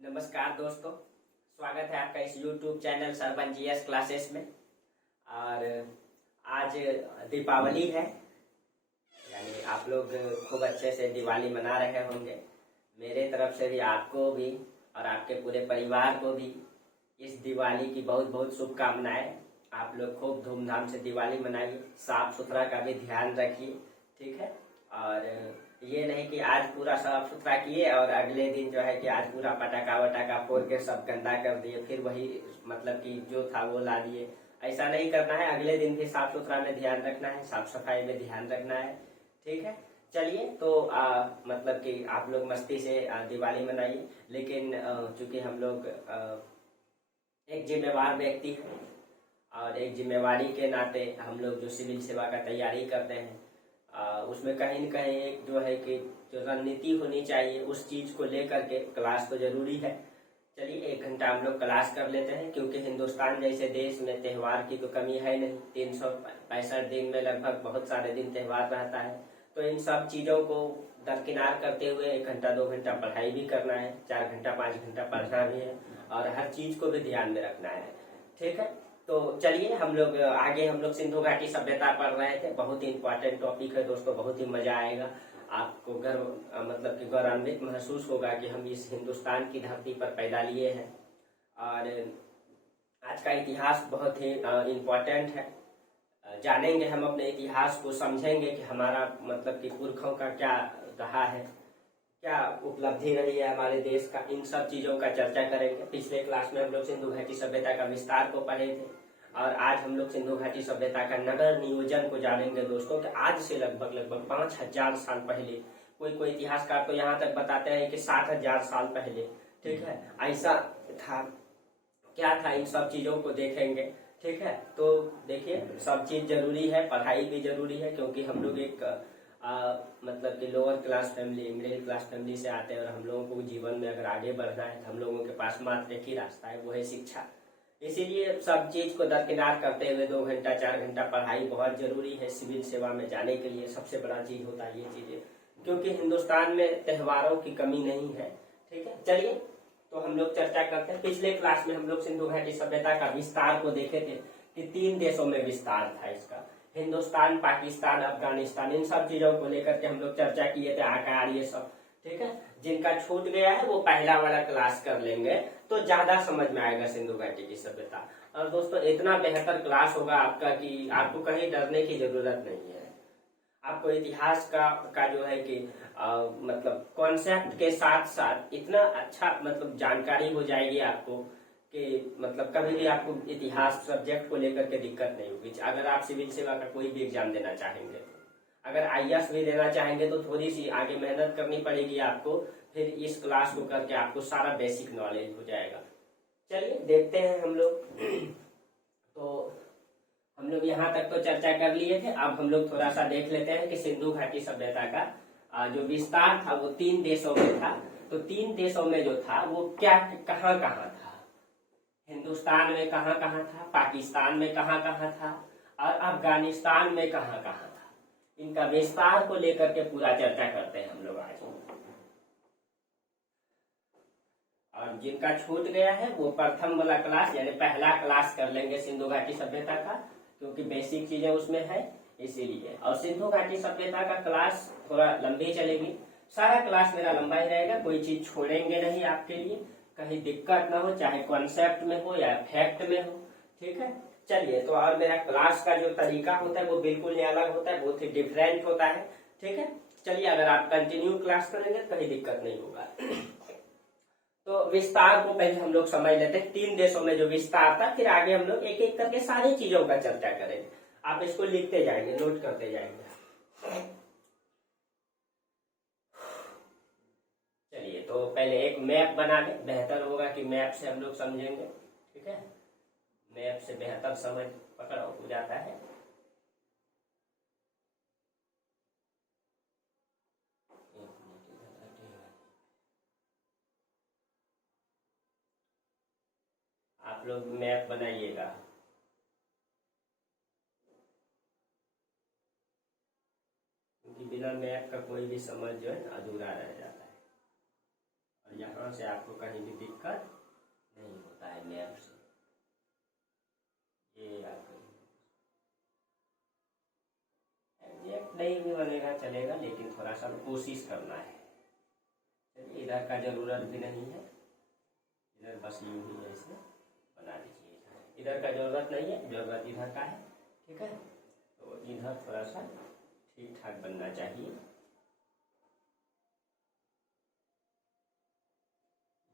नमस्कार दोस्तों, स्वागत है आपका इस YouTube channel sarpanch GS classes में। और आज दीपावली है, यानी आप लोग खूब अच्छे से दिवाली मना रहे होंगे। मेरे तरफ से भी आपको भी और आपके पूरे परिवार को भी इस दिवाली की बहुत बहुत शुभकामनाएं। आप लोग खूब धूमधाम से दिवाली मनाइए, साफ सुथरा का भी ध्यान रखिए, ठीक है। और ये नहीं कि आज पूरा साफ सुथरा किए और अगले दिन जो है कि आज पूरा पटाखा वटाखा फोड़ के सब गंदा कर दिए, फिर वही मतलब कि जो था वो ला दिए। ऐसा नहीं करना है, अगले दिन भी साफ सुथरा में ध्यान रखना है, साफ सफाई में ध्यान रखना है, ठीक है। चलिए, तो मतलब कि आप लोग मस्ती से दिवाली मनाइए, लेकिन चूंकि हम लोग एक जिम्मेवार व्यक्ति हैं और एक जिम्मेवारी के नाते हम लोग जो सिविल सेवा का तैयारी करते हैं उसमें कहीं न कहीं एक जो है कि जो रणनीति होनी चाहिए उस चीज को लेकर के क्लास तो जरूरी है। चलिए 1 घंटा हम लोग क्लास कर लेते हैं, क्योंकि हिंदुस्तान जैसे देश में त्यौहार की तो कमी है नहीं। 365 दिन में लगभग बहुत सारे दिन त्यौहार रहता है, तो इन सब चीजों को दरकिनार करते हुए 1 घंटा 2 घंटा पढ़ाई भी करना है, 4 घंटा 5 घंटा पढ़ना भी है और हर चीज को भी ध्यान में रखना है, ठीक है। तो चलिए हम लोग आगे हम लोग सिंधु घाटी सभ्यता पढ़ रहे थे। बहुत ही इंपॉर्टेंट टॉपिक है दोस्तों, बहुत ही मजा आएगा। आपको गर्व मतलब कि गौरवान्वित महसूस होगा कि हम इस हिंदुस्तान की धरती पर पैदा लिए हैं। और आज का इतिहास बहुत ही इम्पोर्टेंट है। जानेंगे हम अपने इतिहास को, समझेंगे कि हमारा मतलब कि पुरखों का क्या रहा है, क्या उपलब्धि रही है हमारे देश का। इन सब चीजों का चर्चा करेंगे। पिछले क्लास में हम लोग सिंधु घाटी सभ्यता का विस्तार को पढ़े थे और आज हम लोग सिंधु घाटी सभ्यता का नगर नियोजन को जानेंगे दोस्तों, कि आज से लगभग 5000 साल पहले, कोई इतिहासकार तो यहाँ तक बताते हैं कि 7000 साल पहले, ठीक है, ऐसा था। क्या था, इन सब चीजों को देखेंगे, ठीक है। तो देखिए, सब चीज जरूरी है, पढ़ाई भी जरूरी है, क्योंकि हम लोग एक मतलब कि lower class family, middle class family से आते हैं और हम लोगों को जीवन में अगर आगे बढ़ना है तो हम लोगों के पास मात्र एक ही रास्ता है, वो है शिक्षा। इसीलिए सब चीज को दरकिनार करते हुए 2 घंटा 4 घंटा पढ़ाई बहुत जरूरी है सिविल सेवा में जाने के लिए। सबसे बड़ा चीज होता है ये चीजें, क्योंकि हिंदुस्तान में त्योहारों की कमी नहीं है, ठीक है। चलिए, तो हम लोग चर्चा करते हैं। पिछले क्लास में हम लोग सिंधु घाटी सभ्यता का विस्तार को देखे थे कि 3 देशों में विस्तार था इसका, हिंदुस्तान, पाकिस्तान, अफगानिस्तान। इन सब चीजों को लेकर के हम लोग चर्चा किए थे, आकार ये सब, ठीक है। जिनका छूट गया है वो पहला वाला क्लास कर लेंगे तो ज्यादा समझ में आएगा सिंधु घाटी की सभ्यता। और दोस्तों, इतना बेहतर क्लास होगा आपका कि आपको कहीं डरने की जरूरत नहीं है। आपको इतिहास का जो है कि मतलब कॉन्सेप्ट के साथ साथ इतना अच्छा मतलब जानकारी हो जाएगी आपको कि मतलब कभी भी आपको इतिहास सब्जेक्ट को लेकर के दिक्कत नहीं होगी। अगर आप सिविल सेवा का कोई भी एग्जाम देना चाहेंगे, अगर आईएएस भी देना चाहेंगे तो थोड़ी सी आगे मेहनत करनी पड़ेगी आपको, फिर इस क्लास को करके आपको सारा बेसिक नॉलेज हो जाएगा। चलिए देखते हैं हम लोग। तो हम लोग यहाँ तक तो चर्चा कर लिए थे। अब हम लोग थोड़ा सा देख लेते हैं कि सिंधु घाटी सभ्यता का जो विस्तार था वो 3 देशों में था। तो 3 देशों में जो था वो क्या कहाँ कहाँ था, हिंदुस्तान में कहाँ कहाँ था, पाकिस्तान में कहाँ कहाँ था और अफगानिस्तान में कहाँ कहाँ था। इनका विस्तार को लेकर के पूरा चर्चा करते हैं हम लोग आज। और जिनका छूट गया है वो प्रथम वाला क्लास यानी पहला क्लास कर लेंगे सिंधु घाटी सभ्यता का, क्योंकि बेसिक चीजें उसमें है इसीलिए। और सिंधु घाटी सभ्यता का क्लास थोड़ा लंबी चलेगी, सारा क्लास मेरा लंबा ही रहेगा, कोई चीज छोड़ेंगे नहीं आपके लिए, कहीं दिक्कत ना हो, चाहे कॉन्सेप्ट में हो या फैक्ट में हो, ठीक है। चलिए, तो और मेरा क्लास का जो तरीका होता है वो बिल्कुल ही अलग होता है, बहुत ही डिफरेंट होता है, ठीक है। चलिए, अगर आप कंटिन्यू क्लास करेंगे तो कहीं दिक्कत नहीं होगा। तो विस्तार को पहले हम लोग समझ लेते हैं। 3 देशों में जो विस्तार था, फिर आगे हम लोग एक एक करके सारी चीजों का चर्चा करेंगे। आप इसको लिखते जाएंगे, नोट करते जाएंगे। चलिए, तो पहले एक मैप बना लें, बेहतर होगा कि मैप से हम लोग समझेंगे, ठीक है। मैप से बेहतर समझ पकड़ हो जाता है। आप लोग मैप बनाइएगा। क्योंकि बिना मैप का कोई भी समझ जो है अधूरा रह जाता है। और यहाँ यहाँ से आपको कहीं भी दिक्कत नहीं होता है मैप से। ये आपको एग्जैक्ट नहीं भी बनेगा चलेगा, लेकिन थोड़ा सा कोशिश करना है। चलिए, इधर का जरूरत भी नहीं है, इधर बस यूं ही ऐसे बना दीजिए। इधर का जरूरत नहीं है, जरूरत इधर का है, ठीक है। तो इधर थोड़ा सा ठीक ठाक बनना चाहिए।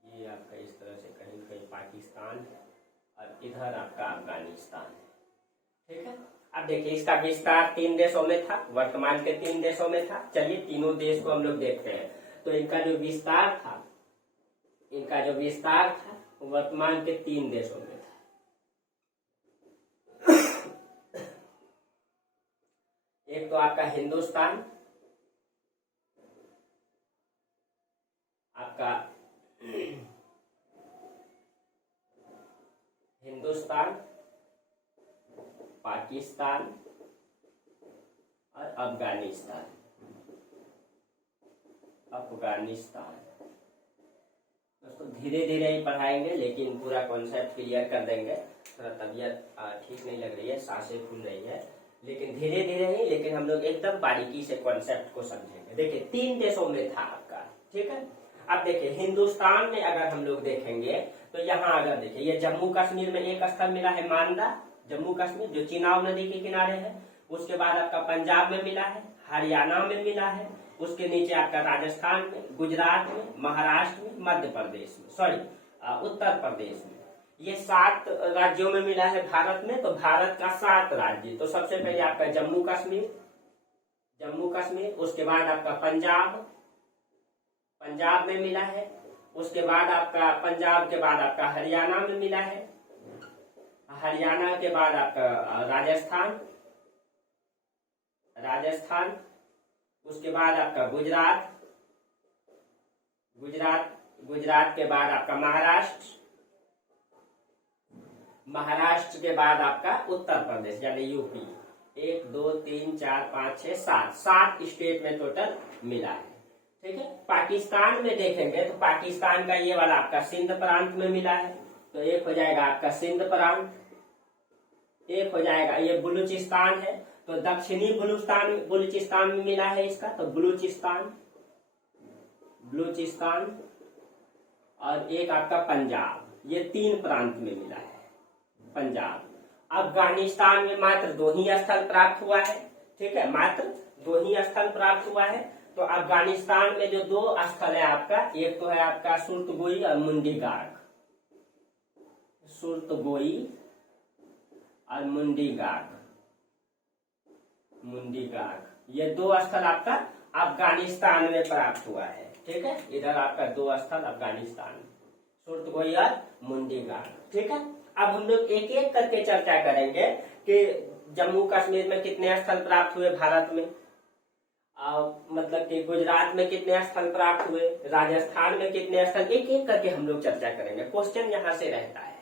ये आपका इस तरह से कहीं कहीं पाकिस्तान है और इधर आपका अफगानिस्तान है, ठीक है। अब देखिए, इसका विस्तार 3 देशों में था, वर्तमान के 3 देशों में था। चलिए, तीनों देश को हम लोग देखते हैं। तो इनका जो विस्तार था वर्तमान के 3 देशों में था। एक तो आपका हिंदुस्तान, पाकिस्तान और अफगानिस्तान। दोस्तों, धीरे धीरे ही पढ़ाएंगे, लेकिन पूरा कॉन्सेप्ट क्लियर कर देंगे। थोड़ा तबीयत ठीक नहीं लग रही है, सांसें फूल रही है, लेकिन धीरे धीरे ही, लेकिन हम लोग एकदम बारीकी से कॉन्सेप्ट को समझेंगे। देखिए, 3 देशों में था आपका, ठीक है। अब देखिए, हिंदुस्तान में अगर हम लोग देखेंगे तो यहाँ अगर देखिए, ये जम्मू कश्मीर में एक स्थल मिला है, मांदा जम्मू कश्मीर, जो चिनाब नदी के किनारे है। उसके बाद आपका पंजाब में मिला है, हरियाणा में मिला है, उसके नीचे आपका राजस्थान में, गुजरात में, महाराष्ट्र में, मध्य प्रदेश में, उत्तर प्रदेश में। ये 7 राज्यों में मिला है भारत में। तो भारत का 7 राज्य, तो सबसे पहले आपका जम्मू कश्मीर, उसके बाद आपका पंजाब में मिला है। उसके बाद आपका पंजाब के बाद आपका हरियाणा में मिला है, हरियाणा के बाद आपका राजस्थान, उसके बाद आपका गुजरात के बाद आपका महाराष्ट्र के बाद आपका उत्तर प्रदेश यानी यूपी। 1 2 3 4 5 6 7 स्टेट में टोटल मिला है, ठीक है। पाकिस्तान में देखेंगे तो पाकिस्तान का ये वाला आपका सिंध प्रांत में मिला है। तो एक हो जाएगा आपका सिंध प्रांत, एक हो जाएगा ये बलूचिस्तान है, तो दक्षिणी बलूचिस्तान में मिला है इसका, तो बलूचिस्तान और एक आपका पंजाब, ये 3 प्रांत में मिला है पंजाब। अफगानिस्तान में मात्र 2 ही स्थल प्राप्त हुआ है, ठीक है, मात्र 2 ही स्थल प्राप्त हुआ है। तो अफगानिस्तान में जो 2 स्थल है आपका, एक तो है आपका सुर्तगोई और मुंडीगाग, ये 2 स्थल आपका अफगानिस्तान में प्राप्त हुआ है, ठीक है। इधर आपका 2 स्थल अफगानिस्तान, सुर्तगोई और मुंडीगाग, ठीक है। अब हम लोग एक एक करके चर्चा करेंगे कि जम्मू कश्मीर में कितने स्थल प्राप्त हुए भारत में, मतलब कि गुजरात में कितने स्थल प्राप्त हुए, राजस्थान में कितने स्थल, एक एक करके हम लोग चर्चा करेंगे। क्वेश्चन यहाँ से रहता है,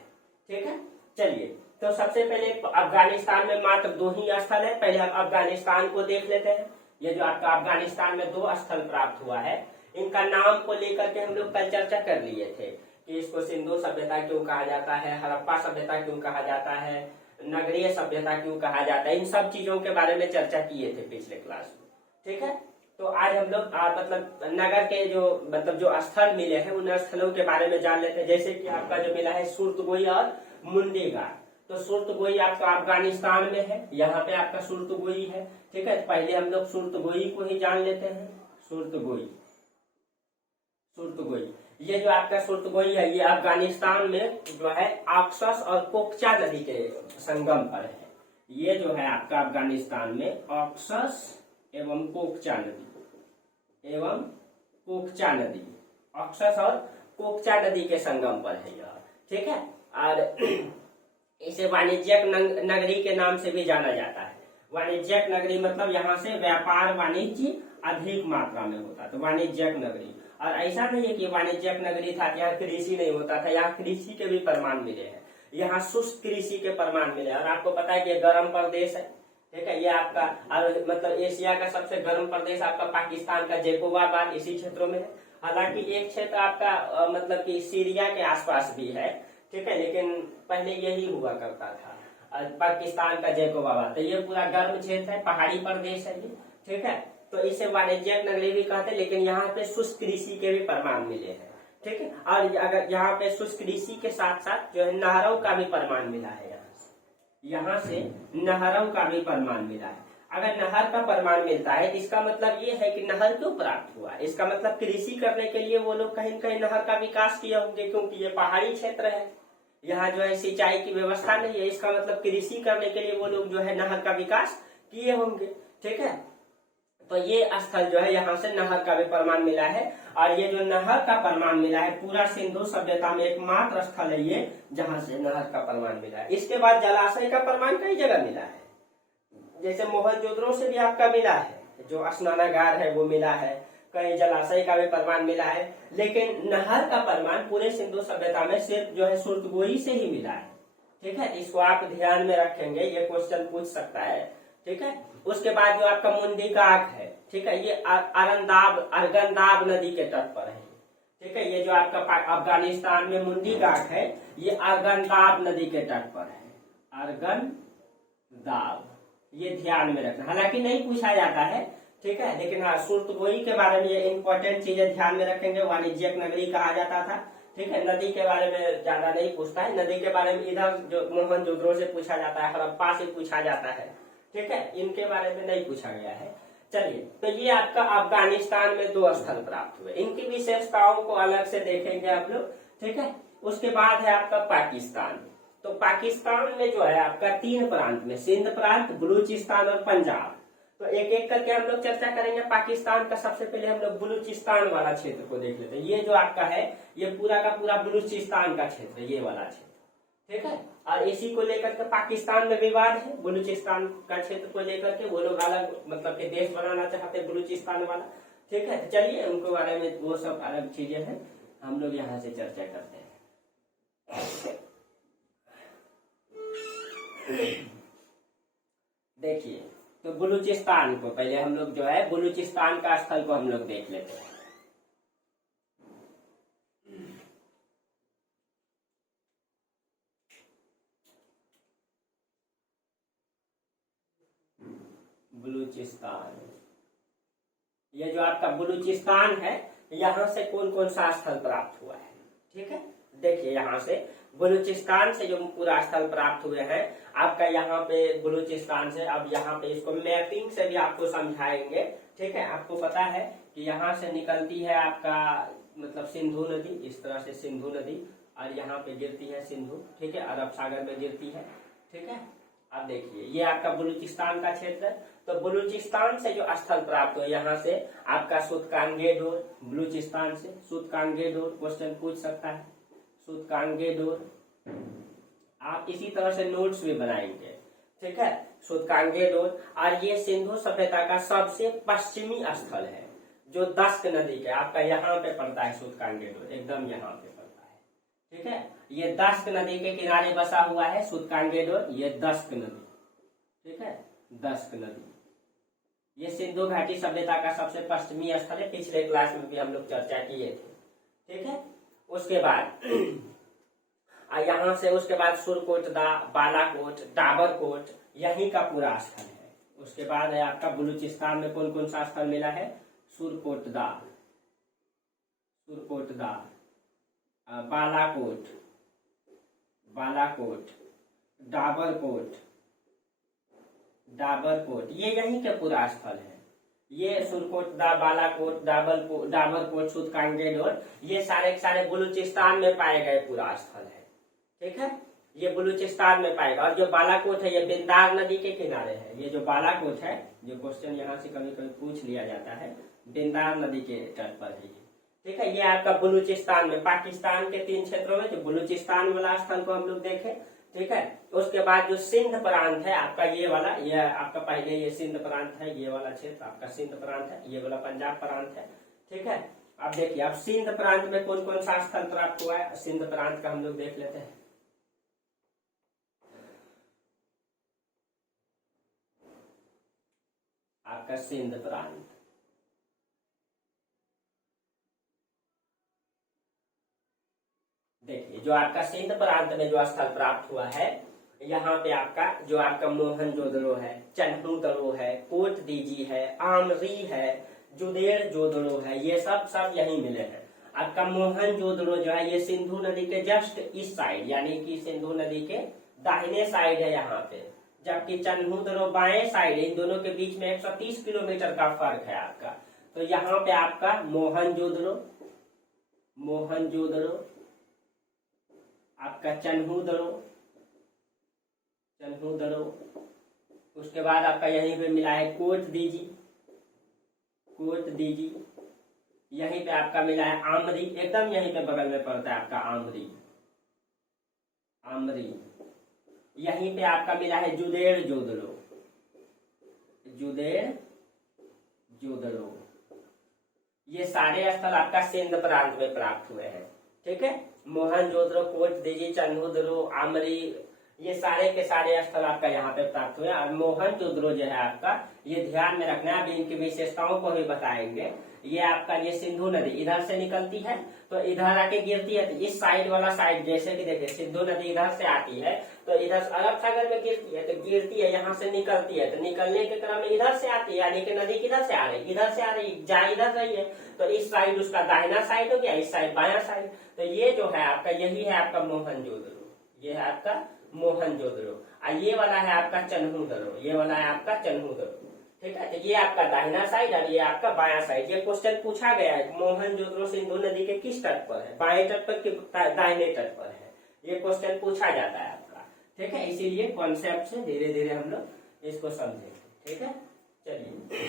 ठीक है। चलिए, तो सबसे पहले अफगानिस्तान में मात्र 2 ही स्थल है। पहले हम अफगानिस्तान को देख लेते हैं। ये जो आपका अफगानिस्तान में 2 स्थल प्राप्त हुआ है, इनका नाम को लेकर के हम लोग कल चर्चा कर लिए थे कि इसको सिंधु सभ्यता क्यों कहा जाता है, हड़प्पा सभ्यता क्यों कहा जाता है, नगरीय सभ्यता क्यों कहा जाता है। इन सब चीजों के बारे में चर्चा किए थे पिछले क्लास में, ठीक है। तो आज हम लोग मतलब नगर के जो स्थल मिले हैं, उन स्थलों के बारे में जान लेते हैं। जैसे कि आपका जो मिला है सुर्तगोई और मुंडीगाग, तो सुर्तगोई आपका अफगानिस्तान में है, यहाँ पे आपका सुर्तगोई है, ठीक है। पहले हम लोग सुर्तगोई को ही जान लेते हैं। सुर्तगोई, ये जो आपका सुर्तगोई है, ये अफगानिस्तान में जो है ऑक्सस और कोकचा नदी के संगम पर है। ये जो है आपका अफगानिस्तान में ऑक्सस एवं कोकचा नदी, ऑक्सस और कोकचा नदी के संगम पर है यह, ठीक है। और इसे वाणिज्यिक नगरी के नाम से भी जाना जाता है। वाणिज्यिक नगरी मतलब यहाँ से व्यापार वाणिज्य अधिक मात्रा में होता, तो वाणिज्यिक नगरी। और ऐसा नहीं है कि वाणिज्यिक नगरी था, यहाँ कृषि नहीं होता था, यहाँ कृषि के भी प्रमाण मिले हैं, यहाँ शुष्क कृषि के प्रमाण मिले। और आपको पता है कि गर्म प्रदेश है, ठीक है। ये आपका मतलब एशिया का सबसे गर्म प्रदेश आपका पाकिस्तान का जैकोबाबाद इसी क्षेत्रों में है। हालांकि एक क्षेत्र आपका मतलब कि सीरिया के आसपास भी है, ठीक है, लेकिन पहले यही हुआ करता था। पाकिस्तान का जैकोबाबा, तो ये पूरा गर्म क्षेत्र है, पहाड़ी प्रदेश है ये, ठीक है। तो इसे वाणिज्यिक नगरी भी कहते हैं, लेकिन यहाँ पे शुष्क कृषि के भी प्रमाण मिले हैं, ठीक है। और अगर यहाँ पे शुष्क कृषि के साथ साथ जो है नहरों का भी प्रमाण मिला है, यहाँ से नहरों का भी प्रमाण मिला है। अगर नहर का प्रमाण मिलता है, इसका मतलब ये है कि नहर क्यों प्राप्त हुआ, इसका मतलब कृषि करने के लिए वो लोग कहीं न कहीं नहर का विकास किए होंगे, क्योंकि ये पहाड़ी क्षेत्र है, यहाँ जो है सिंचाई की व्यवस्था नहीं है। इसका मतलब कृषि करने के लिए वो लोग जो है नहर का विकास किए होंगे, ठीक है। तो ये स्थल जो है यहाँ से नहर का भी प्रमाण मिला है, और ये जो नहर का प्रमाण मिला है पूरा सिंधु सभ्यता में एकमात्र स्थल है ये जहाँ से नहर का प्रमाण मिला है। इसके बाद जलाशय का प्रमाण कई जगह मिला है, जैसे मोहनजोदड़ो से भी आपका मिला है, जो स्नानागार है वो मिला है, कई जलाशय का भी प्रमाण मिला है, लेकिन नहर का प्रमाण पूरे सिंधु सभ्यता में सिर्फ जो है सुर्तगोई से ही मिला है, ठीक है। इसको आप ध्यान में रखेंगे, ये क्वेश्चन पूछ सकता है, ठीक है। उसके बाद जो आपका मुंडी घाट है, ठीक है, ये अरगंदाब नदी के तट पर है, ठीक है। ये जो आपका अफगानिस्तान में मुंडी घाट है, ये अरगंदाब नदी के तट पर है, अरगंदाब, ये ध्यान में रखना। हालांकि नहीं पूछा जाता है, ठीक है, लेकिन हाँ सुर्तगोई के बारे में ये इंपॉर्टेंट चीजें ध्यान में रखेंगे। वाणिज्यिक नगरी कहा जाता था, ठीक है। नदी के बारे में ज्यादा नहीं पूछता है, नदी के बारे में इधर जो मोहनजोदड़ो से पूछा जाता है, हड़प्पा से पूछा जाता है, ठीक है, इनके बारे में नहीं पूछा गया है। चलिए, तो ये आपका अफगानिस्तान में 2 स्थल प्राप्त हुए, इनकी विशेषताओं को अलग से देखेंगे आप लोग, ठीक है। उसके बाद है आपका पाकिस्तान। तो पाकिस्तान में जो है आपका 3 प्रांत में, सिंध प्रांत, बलूचिस्तान और पंजाब। तो एक एक करके हम लोग चर्चा करेंगे पाकिस्तान का। सबसे पहले हम लोग बलूचिस्तान वाला क्षेत्र को देख लेते हैं। ये जो आपका है ये पूरा का पूरा बलूचिस्तान का क्षेत्र, ये वाला क्षेत्र, ठीक है। और इसी को लेकर के पाकिस्तान में विवाद है, बलूचिस्तान का क्षेत्र को लेकर के वो लोग अलग मतलब के देश बनाना चाहते हैं, बलूचिस्तान वाला, ठीक है। चलिए उनके बारे में वो सब अलग चीजें हैं, हम लोग यहाँ से चर्चा करते हैं। देखिए, तो बलूचिस्तान को पहले हम लोग जो है बलूचिस्तान का स्थल को हम लोग देख लेते हैं। बलूचिस्तान, ये जो आपका बलूचिस्तान है, यहाँ से कौन कौन सा स्थल प्राप्त हुआ है, ठीक है। देखिए यहाँ से बलूचिस्तान से जो पूरा स्थल प्राप्त हुए हैं आपका, यहाँ पे बलूचिस्तान से, अब यहाँ पे इसको मैपिंग से भी आपको समझाएंगे, ठीक है। आपको पता है कि यहाँ से निकलती है आपका मतलब सिंधु नदी, इस तरह से सिंधु नदी, और यहाँ पे गिरती है सिंधु, ठीक है, अरब सागर में गिरती है, ठीक है। अब देखिए ये आपका बलूचिस्तान का क्षेत्र है। तो बलूचिस्तान से जो स्थल प्राप्त हुआ, यहाँ से आपका सुतकांगेडोर, बलूचिस्तान से सुतकांगेडोर क्वेश्चन पूछ सकता है, सुतकांगेडोर। आप इसी तरह से नोट्स भी बनाएंगे, ठीक है, सुतकांगेडोर। और ये सिंधु सभ्यता का सबसे पश्चिमी स्थल है, जो दस्क नदी के आपका यहाँ पे पड़ता है, सुतकांगेडोर एकदम यहाँ पे पड़ता है, ठीक है। ये दस्क नदी के किनारे बसा हुआ है सुतकांगेडोर, ये दस्क नदी, ठीक है, दस्क नदी। ये सिंधु घाटी सभ्यता का सबसे पश्चिमी स्थल है, पिछले क्लास में भी हम लोग चर्चा किए थे, ठीक है। उसके बाद यहाँ से उसके बाद सुरकोटदा, बालाकोट, डाबरकोट, यहीं का पूरा स्थल है। उसके बाद है आपका बलूचिस्तान में कौन कौन सा स्थल मिला है, सुरकोटदा, सुरकोटदा, बालाकोट, बालाकोट, डाबरकोट, डाबरकोट, ये यहीं के पूरा स्थल है। ये सुरकोटदा, बालाकोट, डाबरकोट, सुतकांगेडोर, ये सारे सारे बलूचिस्तान में पाए गए पूरा स्थल है, ठीक है। ये बलूचिस्तान में पाएगा। और जो बालाकोट है ये बिंदार नदी के किनारे है। ये जो बालाकोट है, जो क्वेश्चन यहाँ से कभी कभी पूछ लिया जाता है, बिंदार नदी के तट पर है, ठीक है। ये आपका बलूचिस्तान में, पाकिस्तान के 3 क्षेत्रों में जो बलूचिस्तान वाला स्थल को हम लोग देखें, ठीक है। उसके बाद जो सिंध प्रांत है आपका, ये वाला, ये आपका पहले ये सिंध प्रांत है, ये वाला क्षेत्र आपका सिंध प्रांत है, ये वाला पंजाब प्रांत है, ठीक है। अब देखिए, अब सिंध प्रांत में कौन कौन सा स्थल प्राप्त हुआ है, सिंध प्रांत का हम लोग देख लेते हैं। आपका सिंध प्रांत, देखिए जो आपका सिंध प्रांत में जो स्थल प्राप्त हुआ है, यहाँ पे आपका जो आपका मोहनजोदड़ो है, चन्हूदड़ो है, कोटदीजी है, आमरी है, जुदेड़ जोदड़ो है, ये सब सब यही मिले हैं। आपका मोहनजोदड़ो जो है ये सिंधु नदी के जस्ट इस साइड, यानी कि सिंधु नदी के दाहिने साइड है यहाँ पे, जबकि चन्हूदड़ो बाएं साइड है। इन दोनों के बीच में 130 किलोमीटर का फर्क है आपका। तो यहाँ पे आपका मोहनजोदड़ो, मोहनजोदड़ो, आपका चन्हूदड़ो, चन्हूदड़ो, उसके बाद आपका यहीं पे मिला है कोटदीजी, कोटदीजी, यहीं पे आपका मिला है आमरी, एकदम यहीं पे बगल में पड़ता है आपका आमरी, आमरी, यहीं पे आपका मिला है जुदेड़ जोदड़ो, जुदेड़ जोदड़ो। ये सारे स्थल आपका सिंध प्रांत में प्राप्त हुए हैं। ठीक है, मोहनजोदड़ो, कोटदीजी, चन्हूदड़ो, आमरी, ये सारे के सारे स्थल आपका यहाँ पे प्राप्त हुए। और मोहनजोदड़ो जो है आपका, ये ध्यान में रखना है, अभी इनकी विशेषताओं को भी बताएंगे। ये आपका ये सिंधु नदी इधर से निकलती है तो इधर आके गिरती है। तो इस साइड वाला साइड, जैसे कि देखिए सिंधु नदी इधर से आती है तो इधर अरब सागर में गिरती है, तो गिरती है यहाँ से निकलती है, तो निकलने के क्रम में इधर से आती है, यानी कि नदी किधर से आ रही, इधर से आ रही, जा इधर रही है। तो इस साइड उसका दाहिना साइड हो गया, इस साइड बाया साइड। तो ये जो है आपका, यही है आपका मोहनजोदड़ो, ये है आपका मोहनजोदड़ो। और ये वाला है आपका चन्हूदड़ो, ये वाला है आपका चन्हूदड़ो। ठीक है, तो ये आपका दाहिना साइड और ये आपका बायां साइड। ये क्वेश्चन पूछा गया है, मोहनजोदड़ो सिंधु नदी के किस तट पर है, बाएं तट पर कि दाहिने तट पर है, ये क्वेश्चन पूछा जाता है आपका। ठीक है, इसीलिए कॉन्सेप्ट से धीरे धीरे हम लोग इसको समझेंगे। ठीक है, चलिए।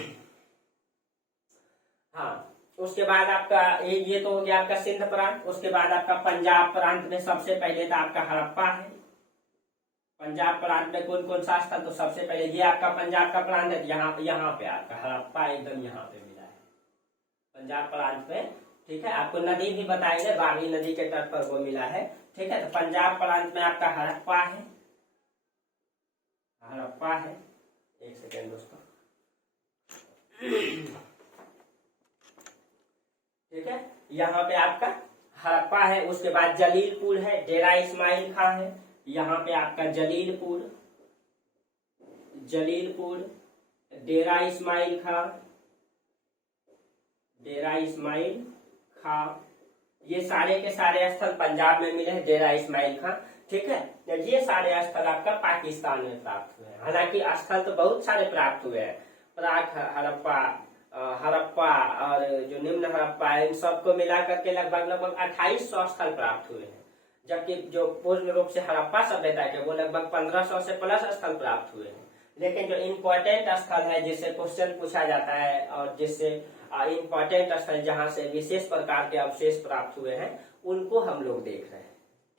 हाँ, उसके बाद आपका ये तो हो गया आपका सिंध प्रांत। उसके बाद आपका पंजाब प्रांत में सबसे पहले तो आपका हड़प्पा है। पंजाब प्रांत में कौन कौन सा स्थल, तो सबसे पहले ये आपका पंजाब का प्रांत है, यहाँ पे आपका हड़प्पा एकदम यहाँ पे मिला है पंजाब प्रांत में। ठीक है, आपको नदी भी बताएंगे, रावी नदी के तट पर वो मिला है। ठीक है, तो पंजाब प्रांत में आपका हड़प्पा है, हड़प्पा है। एक सेकेंड दोस्तों। ठीक है, यहाँ पे आपका हड़प्पा है। उसके बाद जलीलपुर है, डेरा इस्माइल खां है, यहाँ पे आपका जलीलपुर, जलीलपुर, डेरा इस्माइल खां, डेरा इस्माइल खां, ये सारे के सारे स्थल पंजाब में मिले हैं, डेरा इस्माइल खां। ठीक है, ये सारे स्थल आपका पाकिस्तान में प्राप्त हुए हैं। हालांकि स्थल तो बहुत सारे प्राप्त हुए हैं, प्राक हड़प्पा, हड़प्पा और जो निम्न हड़प्पा है, इन सबको मिला करके लगभग 2800 स्थल प्राप्त हुए हैं। जबकि जो पूर्ण रूप से हड़प्पा सभ्यता के वो लगभग 1500 से प्लस स्थल प्राप्त हुए हैं। लेकिन जो इम्पोर्टेंट स्थल है, जिससे क्वेश्चन पूछा जाता है और जिससे इम्पोर्टेंट स्थल जहां से विशेष प्रकार के अवशेष प्राप्त हुए हैं, उनको हम लोग देख रहे हैं।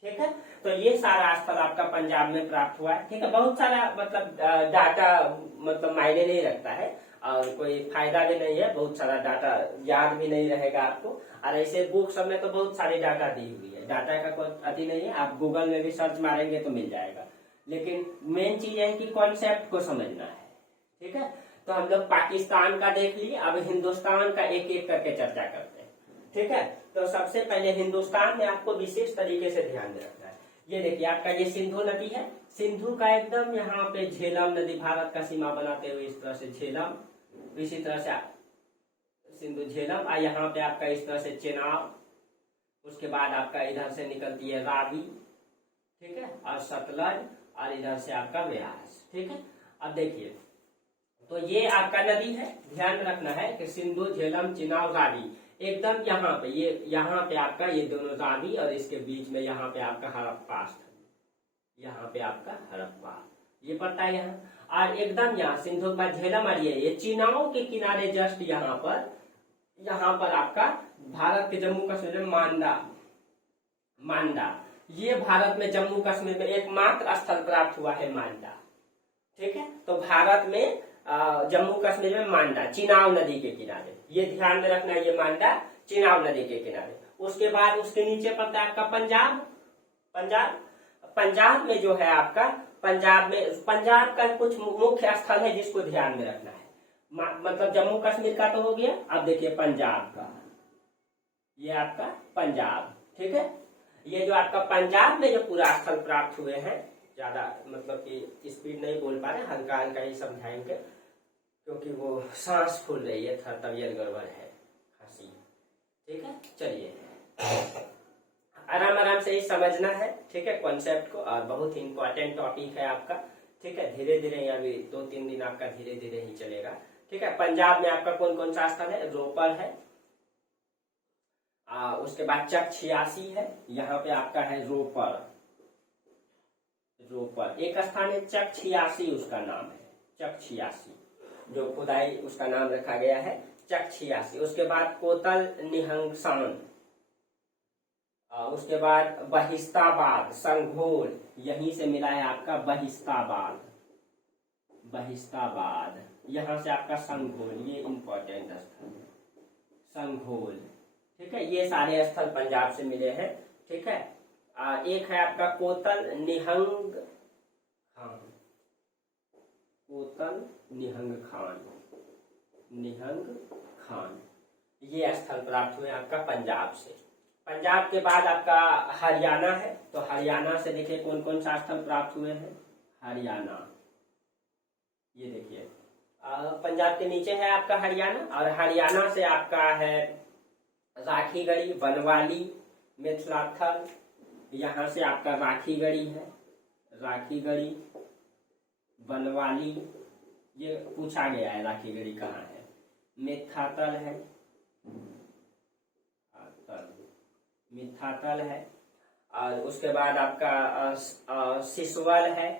ठीक है, तो ये सारा स्थल आपका पंजाब में प्राप्त हुआ है। ठीक है, बहुत सारा मतलब डाटा मतलब मायने नहीं रखता है और कोई फायदा भी नहीं है, बहुत सारा डाटा याद भी नहीं रहेगा आपको। और ऐसे बुक सब में तो बहुत सारी डाटा दी हुई है, डाटा का कोई अति नहीं है, आप गूगल में भी सर्च मारेंगे तो मिल जाएगा। लेकिन मेन चीज है कि कॉन्सेप्ट को समझना है। ठीक है, तो हम लोग पाकिस्तान का देख लिए, अब हिंदुस्तान का एक एक करके चर्चा करते हैं। ठीक है, तो सबसे पहले हिंदुस्तान में आपको विशेष तरीके से ध्यान में रखना है। ये देखिए आपका ये सिंधु नदी है, सिंधु का एकदम यहाँ पे झेलम नदी भारत का सीमा बनाते हुए इस तरह से झेलम, इसी तरह से सिंधु झेलम, और यहाँ पे आपका इस तरह से चेनाब, उसके बाद आपका इधर से निकलती है रावी, ठीक है, और सतलज, और इधर से आपका व्यास। ठीक है, अब देखिए तो ये आपका नदी है, ध्यान रखना है कि सिंधु झेलम चेनाब रावी एकदम यहाँ पे, ये यहाँ पे आपका ये दोनों रावी और इसके बीच में यहाँ पे आपका हड़प्पा, यहाँ पे आपका हड़प्पा ये पड़ता है यहाँ। और एकदम यहाँ सिंधु का झेलम और ये चीनाओं के किनारे जस्ट यहाँ पर आपका भारत के जम्मू कश्मीर में मांडा, ये भारत में जम्मू कश्मीर में एकमात्र स्थल प्राप्त हुआ है मांडा। ठीक है, तो भारत में जम्मू कश्मीर में मांडा चिनाब नदी के किनारे, ये ध्यान में रखना है, ये मांडा चिनाब नदी के किनारे। उसके बाद उसके नीचे पड़ता है आपका पंजाब में जो है आपका, पंजाब का कुछ मुख्य स्थल है जिसको ध्यान में रखना है। मतलब जम्मू कश्मीर का तो हो गया, अब देखिए पंजाब का, ये आपका पंजाब। ठीक है, ये जो आपका पंजाब में जो पूरा स्थल प्राप्त हुए हैं, ज्यादा मतलब कि स्पीड नहीं बोल पा रहे, हल्का हल्का ही समझाएंगे क्योंकि वो सांस फूल रही है, थोड़ा तबीयत गड़बड़ है, खांसी। ठीक है, चलिए आराम आराम से ही समझना है, ठीक है, कॉन्सेप्ट को। और बहुत इंपॉर्टेंट टॉपिक है आपका, ठीक है। धीरे धीरे अभी 2-3 दिन आपका धीरे धीरे ही चलेगा, ठीक है। पंजाब में आपका कौन कौन सा स्थल है? रोपड़ है, उसके बाद चक 86 है, यहाँ पे आपका है रोपड़। एक स्थान है चक 86, उसका नाम है चक 86, जो खुदाई उसका नाम रखा गया है चक 86। उसके बाद कोतल निहंगसान, उसके बाद बहिस्ताबाद, संघोल, यहीं से मिला है आपका बहिस्ताबाद, यहाँ से आपका संघोल, ये इंपॉर्टेंट स्थल है संघोल, ठीक है। ये सारे स्थल पंजाब से मिले हैं, ठीक है। एक है आपका कोतल निहंग खान, ये स्थल प्राप्त हुए आपका पंजाब से। पंजाब के बाद आपका हरियाणा है, तो हरियाणा से देखिए कौन कौन सा स्थल प्राप्त हुए हैं। हरियाणा, ये देखिए पंजाब के नीचे है आपका हरियाणा, और हरियाणा से आपका है राखीगढ़ी, बनवाली, मिथिलाथल, यहाँ से आपका राखीगढ़ी है, राखीगढ़ी, बनवाली, ये पूछा गया है राखीगढ़ी कहाँ है। मिथातल है, मिथातल है, और उसके बाद आपका सिसवल है,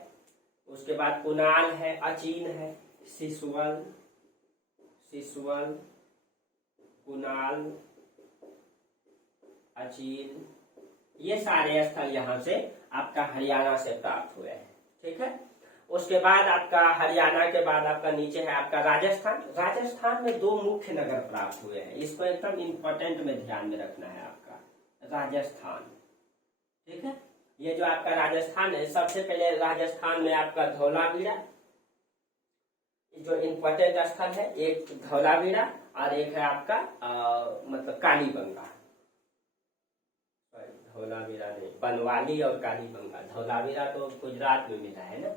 उसके बाद कुनाल है, अचीन है, सिसवल, कुनाल, अचीन, ये सारे स्थल यहाँ से आपका हरियाणा से प्राप्त हुए हैं, ठीक है। उसके बाद आपका हरियाणा के बाद आपका नीचे है आपका राजस्थान। राजस्थान में 2 मुख्य नगर प्राप्त हुए हैं, इसको एकदम इंपॉर्टेंट में ध्यान में रखना है आपका राजस्थान, ठीक है। ये जो आपका राजस्थान है, सबसे पहले राजस्थान में आपका धौलावीरा, जो इम्पोर्टेंट स्थल है, एक धौलावीरा और एक है आपका मतलब कालीबंगा, धौलावीरा नहीं, बनवाली और कालीबंगा। धौलावीरा तो गुजरात में मिला है ना,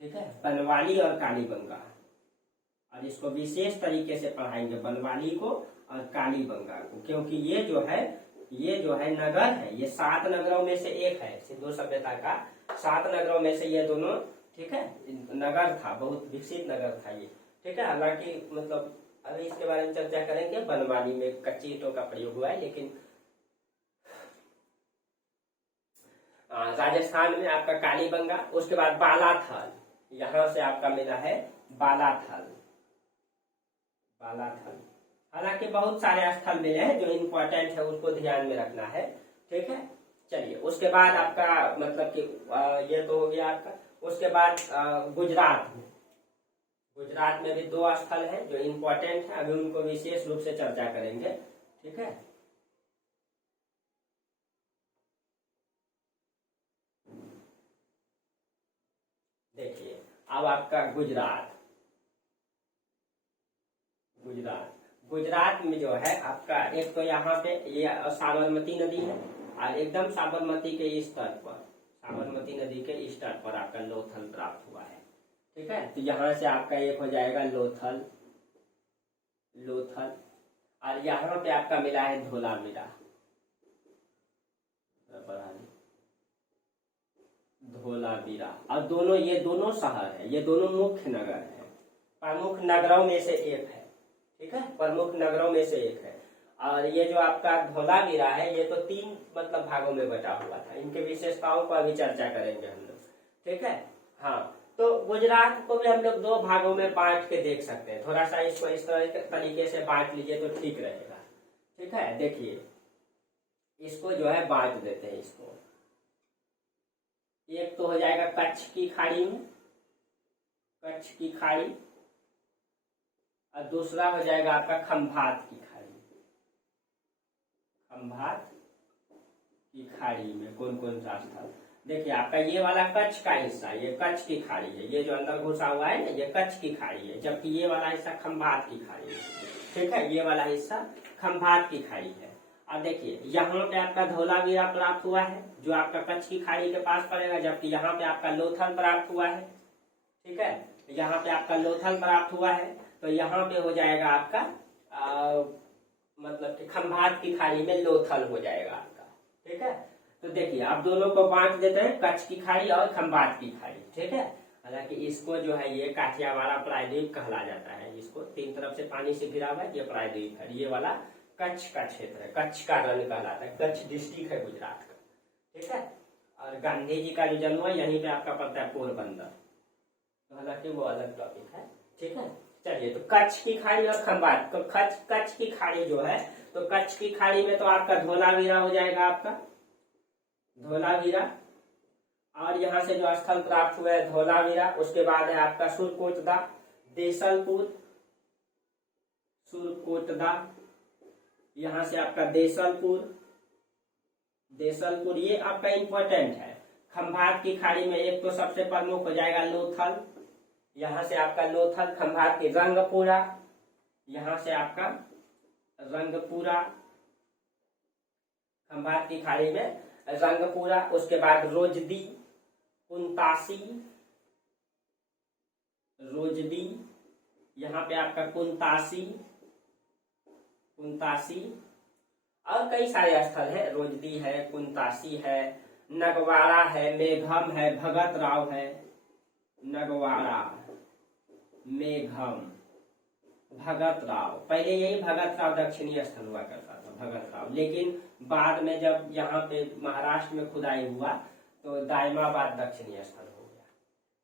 ठीक है। बनवाली और कालीबंगा, और इसको विशेष तरीके से पढ़ाएंगे बनवाली को और कालीबंगा को, क्योंकि ये जो है नगर है, ये 7 नगरों में से एक है, सिंधु सभ्यता का 7 नगरों में से ये दोनों, ठीक है, नगर था, बहुत विकसित नगर था ये, ठीक है। हालांकि मतलब अभी इसके बारे में चर्चा करेंगे। बनवाली में कच्ची ईंटों का प्रयोग हुआ है, लेकिन राजस्थान में आपका कालीबंगा। उसके बाद बालाथल, यहाँ से आपका मिला है बालाथल। हालांकि बहुत सारे स्थल मिले हैं, जो इम्पोर्टेंट है उसको ध्यान में रखना है, ठीक है। चलिए, उसके बाद आपका मतलब कि ये तो हो गया आपका। उसके बाद गुजरात में भी 2 स्थल हैं जो इम्पोर्टेंट है, अभी उनको विशेष रूप से चर्चा करेंगे, ठीक है। देखिए अब आपका गुजरात में जो है आपका, एक तो यहाँ पे ये साबरमती नदी है, और एकदम साबरमती के साबरमती नदी के इस तट पर आपका लोथल प्राप्त हुआ है, ठीक है। तो यहाँ से आपका एक हो जाएगा लोथल, और यहाँ पे आपका मिला है धौलावीरा, और ये दोनों शहर है, ये दोनों मुख्य नगर है, प्रमुख नगरों में से एक है, ठीक है, प्रमुख नगरों में से एक है। और ये जो आपका धौलावीरा है, ये तो 3 मतलब भागों में बटा हुआ था, इनके विशेषताओं को अभी चर्चा करेंगे हम लोग, ठीक है। हाँ, तो गुजरात को भी हम लोग 2 भागों में बांट के देख सकते हैं, थोड़ा सा इसको इस तरीके से बांट लीजिए तो ठीक रहेगा, ठीक है। देखिए इसको जो है बांट देते हैं, इसको एक तो हो जाएगा कच्छ की खाड़ी में, कच्छ की खाड़ी, और दूसरा हो जाएगा आपका खंभात की खाड़ी। खंभात की खाड़ी में कौन कौन सा स्थल? देखिए आपका ये वाला कच्छ का हिस्सा, ये कच्छ की खाड़ी है, ये जो अंदर घुसा हुआ है ना, ये कच्छ की खाड़ी है, जबकि ये वाला हिस्सा खंभात की खाड़ी है, ठीक है। ये वाला हिस्सा खंभात की खाड़ी है, अब देखिए यहाँ पे आपका धौलावीरा प्राप्त हुआ है जो आपका कच्छ की खाड़ी के पास पड़ेगा, जबकि यहाँ पे आपका लोथल प्राप्त हुआ है। ठीक है, यहाँ पे आपका लोथल प्राप्त हुआ है, तो यहाँ पे हो जाएगा आपका मतलब कि खंभात की खाड़ी में लोथल हो जाएगा आपका। ठीक है, तो देखिए आप दोनों को बांट देते हैं, कच्छ की खाड़ी और खंभात की खाड़ी। ठीक है, हालांकि इसको जो है ये काठियावाड़ा प्रायद्वीप कहला जाता है, इसको तीन तरफ से पानी से घिरा हुआ है, ये प्रायद्वीप है, ये वाला कच्छ का क्षेत्र है, कच्छ का रण कहलाता है, कच्छ डिस्ट्रिक्ट है गुजरात का। ठीक है, और गांधी जी का जो जन्म है यहीं पे आपका पड़ता है पोरबंदर, तो हालांकि वो अलग टॉपिक है। ठीक है, चलिए तो कच्छ की खाड़ी और खंभात, तो कच्छ की खाड़ी जो है, तो कच्छ की खाड़ी में तो आपका धौलावीरा हो जाएगा, आपका धौलावीरा, और यहाँ से जो स्थल प्राप्त हुआ है धौलावीरा, उसके बाद है आपका सुरकोटदा, देसलपुर, सुरकोटदा, यहाँ से आपका देसलपुर, देसलपुर ये आपका इंपॉर्टेंट है। खंभात की खाड़ी में एक तो सबसे प्रमुख हो जाएगा लोथल, यहाँ से आपका लोथल, खंभात की रंगपुरा, यहाँ से आपका रंगपुरा, खंभात की खाड़ी में रंगपुरा, उसके बाद रोजदी, कुंतासी, रोजदी, यहाँ पे आपका कुंतासी, कुंतासी, और कई सारे स्थल हैं, रोजदी है, कुंतासी है, नगवाड़ा है, मेघम है, भगत राव है, नगवाड़ा, मेघम, भगत राव, पहले यही भगत राव दक्षिणी स्थल हुआ करता था, भगत राव, लेकिन बाद में जब यहाँ पे महाराष्ट्र में खुदाई हुआ तो दाइमाबाद दक्षिणी स्थल हो गया।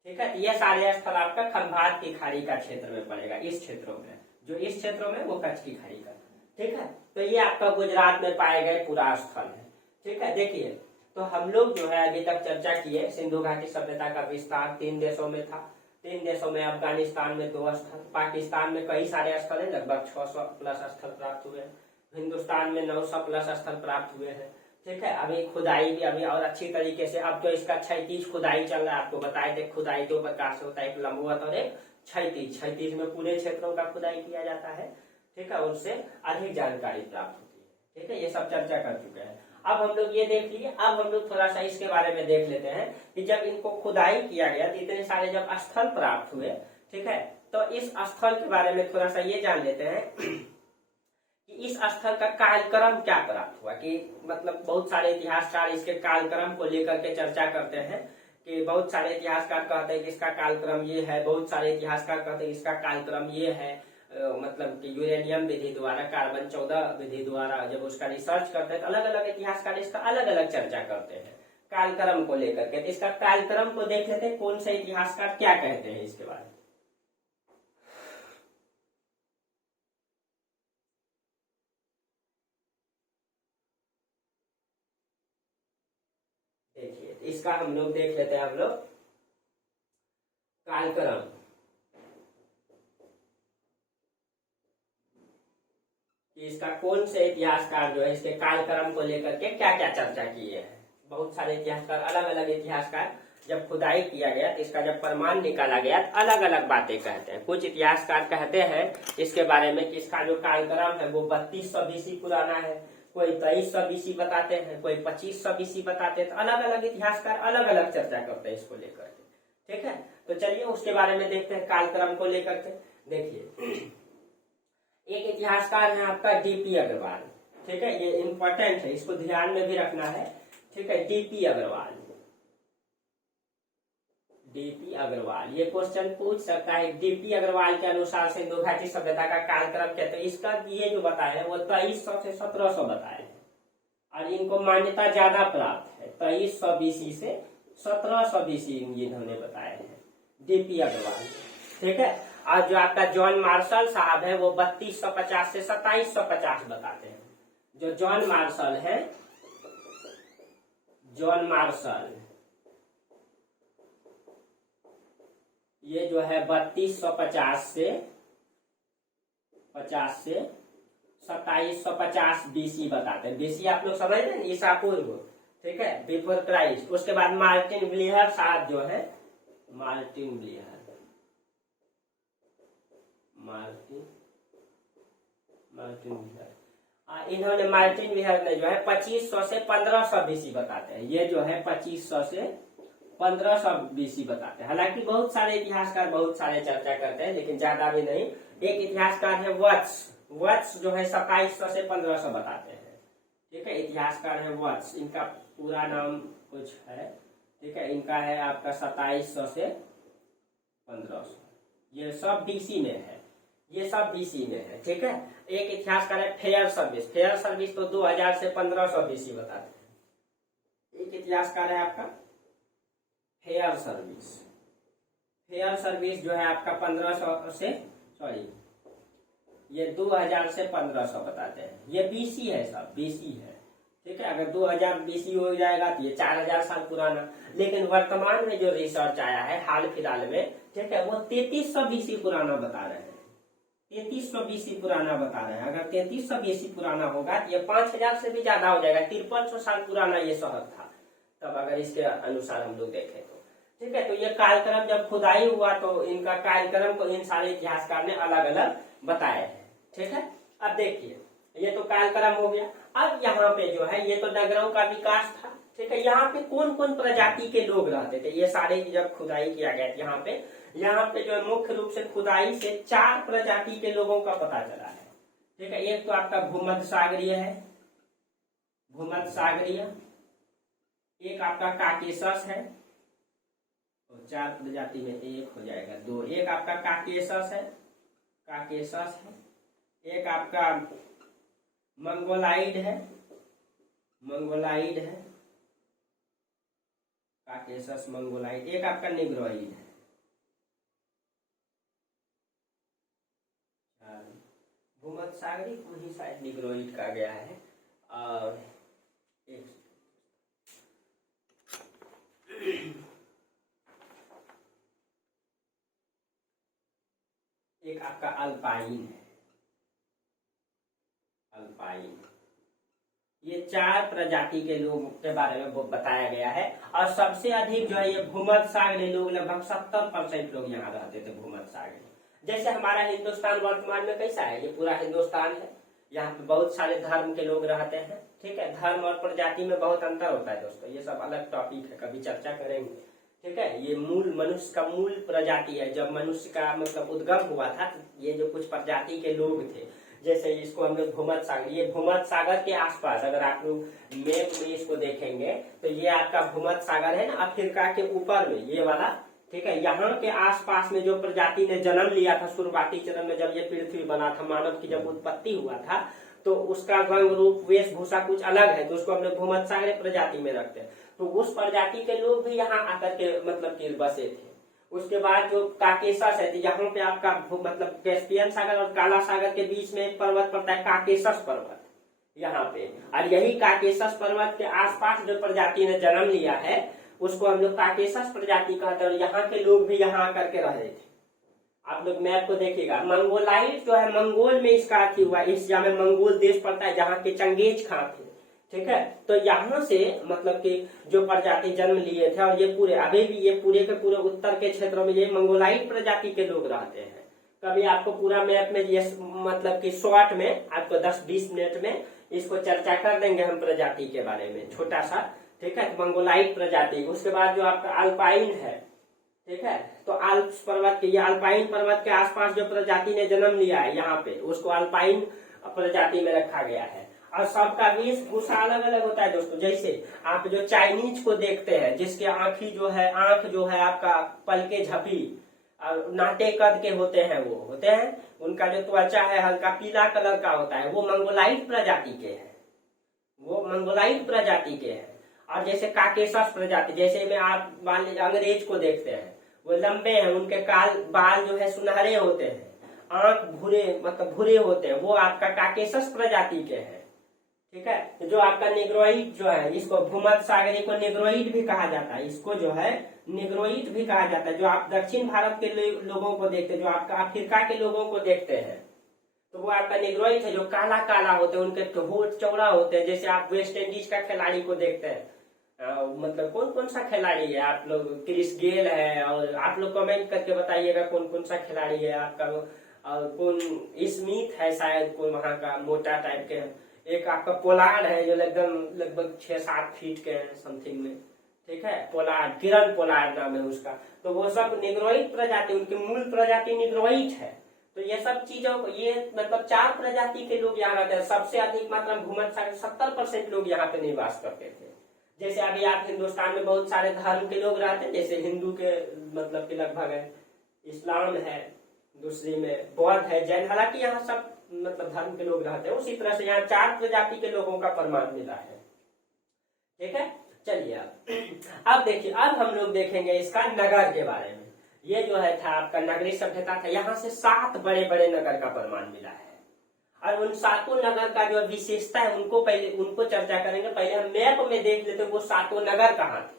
ठीक है, ये सारे स्थल आपका खंभात की खाड़ी का क्षेत्र में पड़ेगा, इस क्षेत्रों में, जो इस क्षेत्रों में वो कच्छ की खाड़ी का। ठीक है, तो ये आपका गुजरात में पाए गए पूरा स्थल है। ठीक है, देखिए तो हम लोग जो है अभी तक चर्चा किए सिंधु घाटी सभ्यता का विस्तार 3 देशों में था, 3 देशों में, अफगानिस्तान में 2 स्थल, पाकिस्तान में कई सारे स्थल है, लगभग 600 प्लस स्थल प्राप्त हुए हैं, हिंदुस्तान में 900 प्लस स्थल प्राप्त हुए हैं। ठीक है, अभी खुदाई भी अभी और अच्छी तरीके से, अब तो इसका 36 खुदाई चल रहा है, आपको बताए थे खुदाई 2 प्रकार से होता है, एक लंबवत और एक 36 में पूरे क्षेत्रों का खुदाई किया जाता है। ठीक है, उससे अधिक जानकारी प्राप्त होती है। ठीक है, ये सब चर्चा कर चुके हैं। अब हम लोग ये देख लिए, अब हम लोग थोड़ा सा इसके बारे में देख लेते हैं कि जब इनको खुदाई किया गया तो इतने सारे जब स्थल प्राप्त हुए, ठीक है, तो इस स्थल के बारे में थोड़ा सा ये जान लेते हैं कि इस स्थल का कालक्रम क्या प्राप्त हुआ, कि मतलब बहुत सारे इतिहासकार इसके कालक्रम को लेकर के चर्चा करते हैं, कि बहुत सारे इतिहासकार कहते हैं कि इसका कालक्रम ये है, बहुत सारे इतिहासकार कहते हैं इसका कालक्रम ये है, मतलब कि यूरेनियम विधि द्वारा, कार्बन 14 विधि द्वारा जब उसका रिसर्च करते हैं तो अलग अलग इतिहासकार इसका अलग अलग चर्चा करते हैं कालक्रम को लेकर के। इसका कालक्रम को देख लेते हैं, कौन से इतिहासकार क्या कहते हैं इसके बारे में। देखिए इसका हम लोग देख लेते हैं, हम लोग कालक्रम, इसका कौन से इतिहासकार जो है इसके कालक्रम को लेकर के क्या क्या चर्चा किए हैं। बहुत सारे इतिहासकार, अलग अलग इतिहासकार, जब खुदाई किया गया तो इसका जब प्रमाण निकाला गया तो अलग अलग बातें कहते हैं। कुछ इतिहासकार कहते हैं इसके बारे में कि इसका जो कालक्रम है वो 3200 BC पुराना है, कोई 2300 BC बताते हैं, कोई 2500 BC बताते हैं, तो अलग अलग इतिहासकार अलग अलग चर्चा करते हैं इसको लेकर के। ठीक है, तो चलिए उसके बारे में देखते हैं कालक्रम को लेकर के। देखिए एक इतिहासकार है आपका डीपी अग्रवाल। ठीक है, ये इंपॉर्टेंट है, इसको ध्यान में भी रखना है। ठीक है, डीपी अग्रवाल, डीपी अग्रवाल, ये क्वेश्चन पूछ सकता है। डीपी अग्रवाल के अनुसार सिंधु घाटी सभ्यता का कालक्रम क्या, तो इसका ये जो बताया है वो 2300 से 1700 बताया है, और इनको मान्यता ज्यादा प्राप्त है, 2300 BC से 1700 BC इन्होंने बताया है, डीपी अग्रवाल। ठीक है, और जो आपका जॉन मार्शल साहब है वो 3250 से 2750 बताते हैं। जो जॉन मार्शल है, जॉन मार्शल, ये जो है 3250 से 2750 BC बताते हैं। BC आप लोग समझ रहे हैं, ईसा पूर्व। ठीक है, बिफोर क्राइस्ट। उसके बाद मार्टिन ब्लिहर साहब जो है, मार्टिन ब्लिहर, मार्टिन ब्लिहर, इन्होंने मार्टिन वेहर ने जो है 2500 से 1500 बीसी बताते हैं। ये जो है 2500 से 1500 बीसी बताते हैं। हालांकि बहुत सारे इतिहासकार बहुत सारे चर्चा करते हैं, लेकिन ज्यादा भी नहीं। एक इतिहासकार है वत्स जो है 2700 से 1500 बताते हैं। ठीक है, इतिहासकार है वत्स, इनका पूरा नाम कुछ है। ठीक है, इनका है आपका 2700 से 1500। ये सब बीसी में है, ये सब बीसी में है। ठीक है, एक इतिहासकार है फेयर सर्विस तो 2000 से 1500 बीसी बताते हैं। एक इतिहासकार है आपका फेयर सर्विस जो है आपका 1500 से ये 2000 से 1500 बताते हैं। ये बीसी है, सब बीसी है। ठीक है, अगर 2000 बीसी हो जाएगा तो ये 4000 साल पुराना। लेकिन वर्तमान में जो रिसर्च आया है हाल फिलहाल में, ठीक है, वो 3300 बीसी पुराना बता रहे हैं। 3300 बीसी पुराना बता रहे हैं। अगर 3300 बीसी पुराना होगा तो ये 5000 से भी ज्यादा हो जाएगा। 5300 साल पुराना ये शहर था तब, अगर इसके अनुसार हम लोग देखें तो। ठीक है, तो ये कालक्रम जब खुदाई हुआ तो इनका कालक्रम को इन सारे इतिहासकार ने अलग अलग बताए हैं। ठीक है, अब देखिए ये तो कालक्रम हो गया। अब यहाँ पे जो है ये तो नगरों का विकास था। ठीक है, यहाँ पे कौन कौन प्रजाति के लोग रहते थे ये सारे जब खुदाई किया गया यहाँ पे जो है मुख्य रूप से खुदाई से 4 प्रजाति के लोगों का पता चला है। ठीक है, एक तो आपका भूमध्य सागरीय, एक आपका काकेशस है, तो 4 प्रजाति में एक हो जाएगा 2। एक आपका काकेशस है, एक आपका मंगोलाइड है, काकेशस मंगोलाइड। एक आपका निग्रोइड है। भूमध्य सागरी को ही शायद निग्रोइड कहा गया है। और एक आपका अल्पाइन है। ये 4 प्रजाति के लोगों के बारे में बताया गया है। और सबसे अधिक जो है ये भूमध्य सागरी लोग, लगभग 70% लोग यहाँ रहते थे भूमध्य सागरी। जैसे हमारा हिंदुस्तान वर्तमान में कैसा है, ये पूरा हिंदुस्तान है, यहाँ पे बहुत सारे धर्म के लोग रहते हैं। ठीक है, धर्म और प्रजाति में बहुत अंतर होता है दोस्तों, ये सब अलग टॉपिक है, कभी चर्चा करेंगे। ठीक है, ये मनुष्य का मूल प्रजाति है। जब मनुष्य का मतलब उद्गम हुआ था, ये जो कुछ प्रजाति के लोग थे, जैसे इसको हम लोग भूमध्य सागर, ये भूमध्य सागर के आसपास, अगर आप लोग मैप में इसको देखेंगे तो ये आपका भूमध्य सागर है ना, अफ्रीका के ऊपर में ये वाला। ठीक है, यहाँ के आसपास में जो प्रजाति ने जन्म लिया था शुरुआती चरण में, जब ये पृथ्वी बना था, मानव की जब उत्पत्ति हुआ था, तो उसका रंग रूप वेशभूषा कुछ अलग है, तो उसको हम लोग भूमध्य सागरीय प्रजाति में रखते हैं। तो उस प्रजाति के लोग भी यहाँ आकर के मतलब कि बसे थे। उसके बाद जो काकेशस है, यहाँ पे आपका मतलब कैस्पियन सागर और काला सागर के बीच में एक पर्वत पड़ता है, काकेशस पर्वत यहाँ पे। और यही काकेशस पर्वत के आसपास जो प्रजाति ने जन्म लिया है उसको हम लोग काकेशस प्रजाति कहते हैं। और यहाँ के लोग भी यहाँ आकर के रह रहे थे। आप लोग मैप को देखिएगा, मंगोलाइट जो है मंगोल में इसका अथी हुआ, एशिया में मंगोल देश पड़ता है जहाँ के चंगेज खां थे। ठीक है, तो यहाँ से मतलब कि जो प्रजाति जन्म लिए थे, और ये पूरे अभी भी ये पूरे के पूरे उत्तर के क्षेत्रों में ये मंगोलाइट प्रजाति के लोग रहते हैं। कभी आपको पूरा मैप में ये मतलब कि शॉर्ट में आपको 10-20 मिनट में इसको चर्चा कर देंगे हम प्रजाति के बारे में, छोटा सा। ठीक है, तो मंगोलाइट प्रजाति। उसके बाद जो आपका अल्पाइन है, ठीक है, तो आल्प्स पर्वत के, ये अल्पाइन पर्वत के आसपास जो प्रजाति ने जन्म लिया है यहाँ पे, उसको अल्पाइन प्रजाति में रखा गया है। और सबका वेशभूषा अलग अलग होता है दोस्तों। जैसे आप जो चाइनीज को देखते हैं, जिसके आंख जो है आपका पलके झपी और नाटे कद के होते हैं, उनका जो त्वचा है हल्का पीला कलर का होता है, वो मंगोलाइट प्रजाति के हैं। और जैसे काकेशस प्रजाति, जैसे में आप अंग्रेज को देखते हैं, वो लंबे हैं, उनके बाल जो है सुनहरे होते हैं, आंख भूरे होते हैं, वो आपका काकेशस प्रजाति के हैं। ठीक है, जो आपका निग्रोइड जो है, इसको भूमध्य सागरी को निग्रोइड भी कहा जाता है, जो आप दक्षिण भारत के लोगों को देखते हैं, जो आपका अफ्रीका के लोगों को देखते हैं, तो वो आपका निग्रोइड है, जो काला काला होते हैं, उनके होठ चौड़ा होते हैं। जैसे आप वेस्ट इंडीज का खिलाड़ी को देखते हैं, मतलब कौन कौन सा खिलाड़ी है आप लोग, क्रिस गेल है, और आप लोग कमेंट करके बताइएगा कौन कौन सा खिलाड़ी है आपका, और कौन स्मिथ है शायद, कोई वहां का मोटा टाइप के एक आपका पोलार्ड है जो एकदम लगभग 6-7 फीट के समथिंग में, ठीक है, पोलार्ड, किरण पोलार्ड नाम है उसका। तो वो सब निग्रोइड प्रजाति, उनकी मूल प्रजाति निग्रोइड है। तो ये सब चीजों को, ये मतलब 4 प्रजाति के लोग यहाँ रहते हैं। सबसे अधिक मात्रा में भूमध्य सागर 70% लोग यहाँ पे निवास करते थे। जैसे अभी आप हिंदुस्तान में बहुत सारे धर्म के लोग रहते हैं, जैसे हिंदू के मतलब के लगभग है, इस्लाम है, दूसरी में बौद्ध है, जैन, हालांकि यहाँ सब मतलब धर्म के लोग रहते हैं। उसी तरह से यहाँ 4 प्रजाति के लोगों का प्रमाण मिला है, ठीक है। चलिए अब देखिए, अब हम लोग देखेंगे इसका नगर के बारे में। ये जो है था आपका नगरीय सभ्यता था, यहाँ से 7 बड़े बड़े नगर का प्रमाण मिला है। और उन 7 नगर का जो विशेषता है उनको चर्चा करेंगे। पहले हम मैप में देख लेते वो 7 नगर कहाँ थे,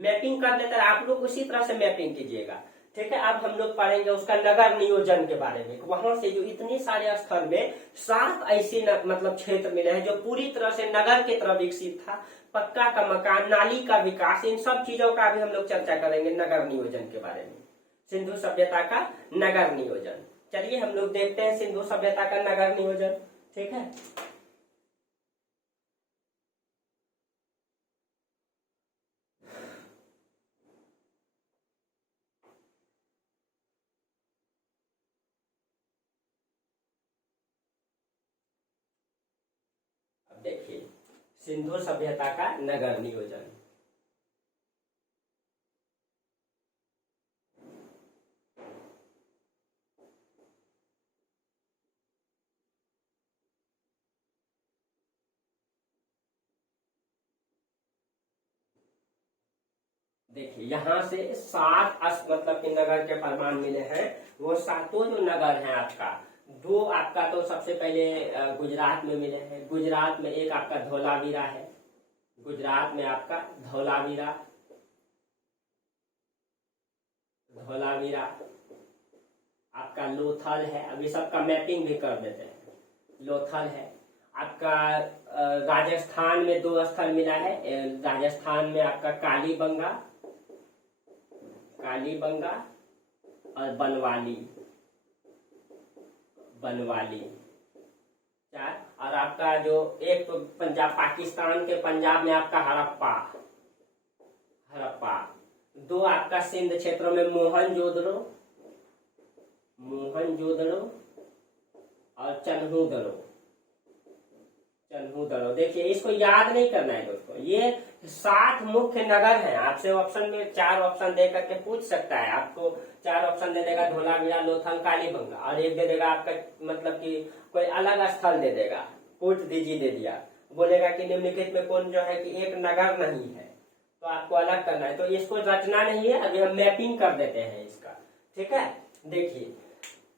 मैपिंग कर लेते, आप लोग उसी तरह से मैपिंग कीजिएगा, ठीक है। अब हम लोग पढ़ेंगे उसका नगर नियोजन के बारे में। वहां से जो इतने सारे स्थल में 7 ऐसे मतलब क्षेत्र मिले हैं जो पूरी तरह से नगर की तरह विकसित था। पक्का का मकान, नाली का विकास, इन सब चीजों का भी हम लोग चर्चा करेंगे नगर नियोजन के बारे में। सिंधु सभ्यता का नगर नियोजन, चलिए हम लोग देखते हैं सिंधु सभ्यता का नगर नियोजन, ठीक है। अब देखिए सिंधु सभ्यता का नगर नियोजन। देखिए यहाँ से 7 मतलब के नगर के प्रमाण मिले हैं। वो 7 जो नगर हैं आपका, 2 आपका तो सबसे पहले गुजरात में मिले हैं। गुजरात में एक आपका धौलावीरा है, गुजरात में आपका धौलावीरा, आपका लोथल है। अभी सबका मैपिंग भी कर देते हैं। लोथल है आपका। राजस्थान में 2 स्थल मिला है। राजस्थान में आपका कालीबंगा और बनवाली 4। और आपका जो एक तो पंजाब, पाकिस्तान के पंजाब में आपका हड़प्पा। 2 आपका सिंध क्षेत्रों में मोहनजोदड़ो और चन्हूदड़ो। देखिए इसको याद नहीं करना है दोस्तों, ये 7 मुख्य नगर हैं। आपसे ऑप्शन में 4 ऑप्शन दे करके पूछ सकता है, आपको 4 ऑप्शन दे देगा, धौलावीरा, लोथल, कालीबंगा, और एक दे देगा आपका मतलब कि कोई अलग स्थल दे देगा, पूछ दीजिए दे दिया, बोलेगा कि निम्नलिखित में कौन जो है कि एक नगर नहीं है, तो आपको अलग करना है। तो इसको रचना नहीं है, अभी हम मैपिंग कर देते हैं इसका, ठीक है। देखिए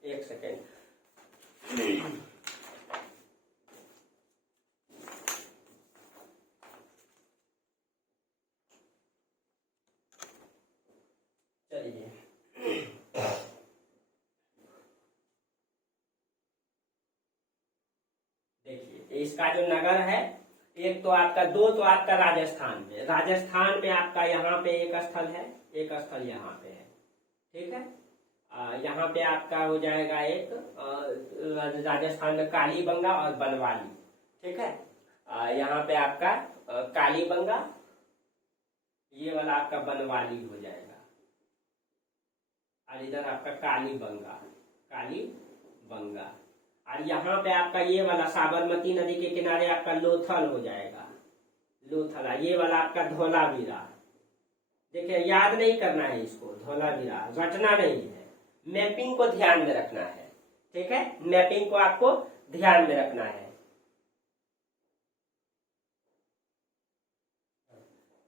1 सेकेंड, चलिए देखिए इसका जो नगर है, एक तो आपका, 2 तो आपका राजस्थान में आपका यहाँ पे एक स्थल है, एक स्थल यहाँ पे है, ठीक है। यहाँ पे आपका हो जाएगा एक राजस्थान में कालीबंगा और बनवाली, ठीक है। यहाँ पे आपका कालीबंगा, ये वाला आपका बनवाली हो जाएगा, और इधर आपका कालीबंगा, और यहाँ पे आपका ये वाला साबरमती नदी के किनारे आपका लोथल हो जाएगा, ये वाला आपका धौलावीरा। देखिए याद नहीं करना है इसको, धौलावीरा रटना नहीं है, मैपिंग को ध्यान में रखना है, ठीक है। मैपिंग को आपको ध्यान में रखना है।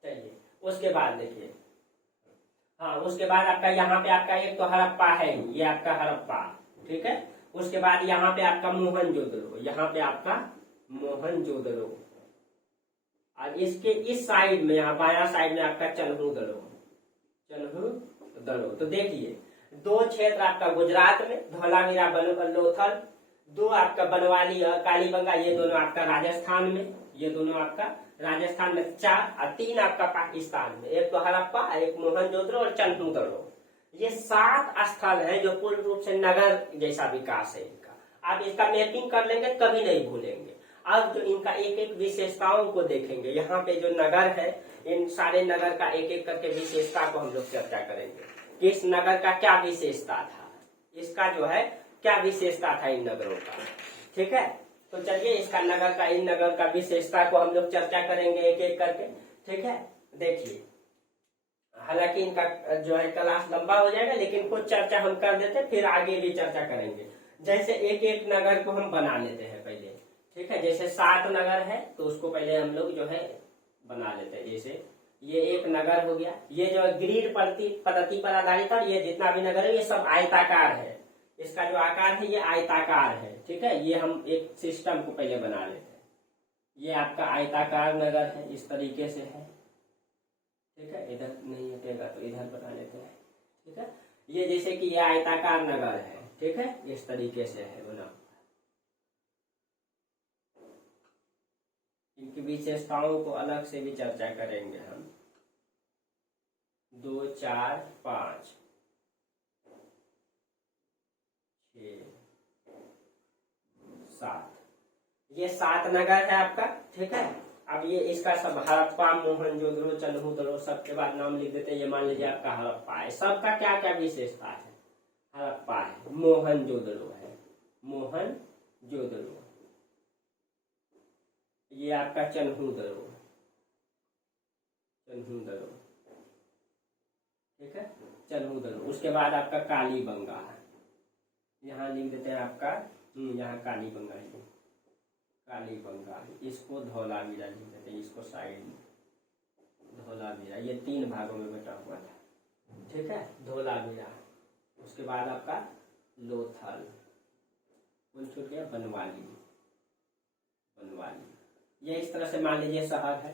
चलिए उसके बाद देखिए, हाँ उसके बाद आपका यहाँ पे आपका एक तो हड़प्पा है, ये आपका हड़प्पा, ठीक है। उसके बाद यहाँ पे आपका मोहनजोदड़ो, और इसके इस साइड में, यहाँ बाया साइड में आपका चन्हूदड़ो। तो देखिए 2 क्षेत्र आपका गुजरात में, धौलावीरा, लोथल, 2 आपका बनवाली और कालीबंगा, ये दोनों आपका राजस्थान में, 4, और 3 आपका पाकिस्तान में, एक तो हड़प्पा, एक मोहनजोदड़ो और चन्हूदड़ो। ये 7 स्थल हैं जो पूर्ण रूप से नगर जैसा विकास है इनका। आप इसका मैपिंग कर लेंगे कभी नहीं भूलेंगे। अब जो इनका एक एक विशेषताओं को देखेंगे। यहाँ पे जो नगर है, इन सारे नगर का एक एक करके विशेषता को हम लोग चर्चा करेंगे। इस नगर का क्या विशेषता था, इसका जो है क्या विशेषता था इन नगरों का। ठीक है, तो चलिए इसका नगर का, इन नगर का विशेषता को हम लोग चर्चा करेंगे एक एक करके। ठीक है, देखिए हालांकि इनका जो है क्लास लंबा हो जाएगा, लेकिन कुछ चर्चा हम कर देते फिर आगे भी चर्चा करेंगे। जैसे एक एक नगर को हम बना लेते हैं पहले। ठीक है, जैसे 7 नगर है तो उसको पहले हम लोग जो है बना लेते हैं। जैसे ये एक नगर हो गया, ये जो ग्रीड पद्धति पर आधारित है, ये जितना भी नगर है ये सब आयताकार है। इसका जो आकार है ये आयताकार है। ठीक है, ये हम एक सिस्टम को पहले बना लेते हैं। ये आपका आयताकार नगर है, इस तरीके से है। ठीक है, इधर नहीं हटेगा तो इधर बना लेते हैं। ठीक है, ये जैसे कि ये आयताकार नगर है। ठीक है, इस तरीके से है बना। इनकी विशेषताओं को अलग से भी चर्चा करेंगे हम। 2 4 5 6 7, ये 7 नगर है आपका। ठीक है, अब ये इसका सब हड़प्पा, मोहनजोदड़ो, चन्हूदड़ो सबके बाद नाम लिख देते हैं। ये मान लीजिए आपका हड़प्पा है। सबका क्या क्या विशेषता है, हड़प्पा है, मोहनजोदड़ो है, मोहनजोदड़ो, ये आपका चन्हूदड़ो, चन्हूदड़ो। ठीक है, चन्हूदड़ो। उसके बाद आपका कालीबंगा है, यहाँ लिख देते हैं आपका, यहाँ कालीबंगा है, कालीबंगा। इसको धौलावीरा लिख देते हैं, इसको साइड में धौलावीरा। ये 3 भागों में बटा हुआ था। ठीक है, धौलावीरा। उसके बाद आपका लोथल, कौन छूट गया, बनवाली, बनवाली। ये इस तरह से मान लीजिए शहर है।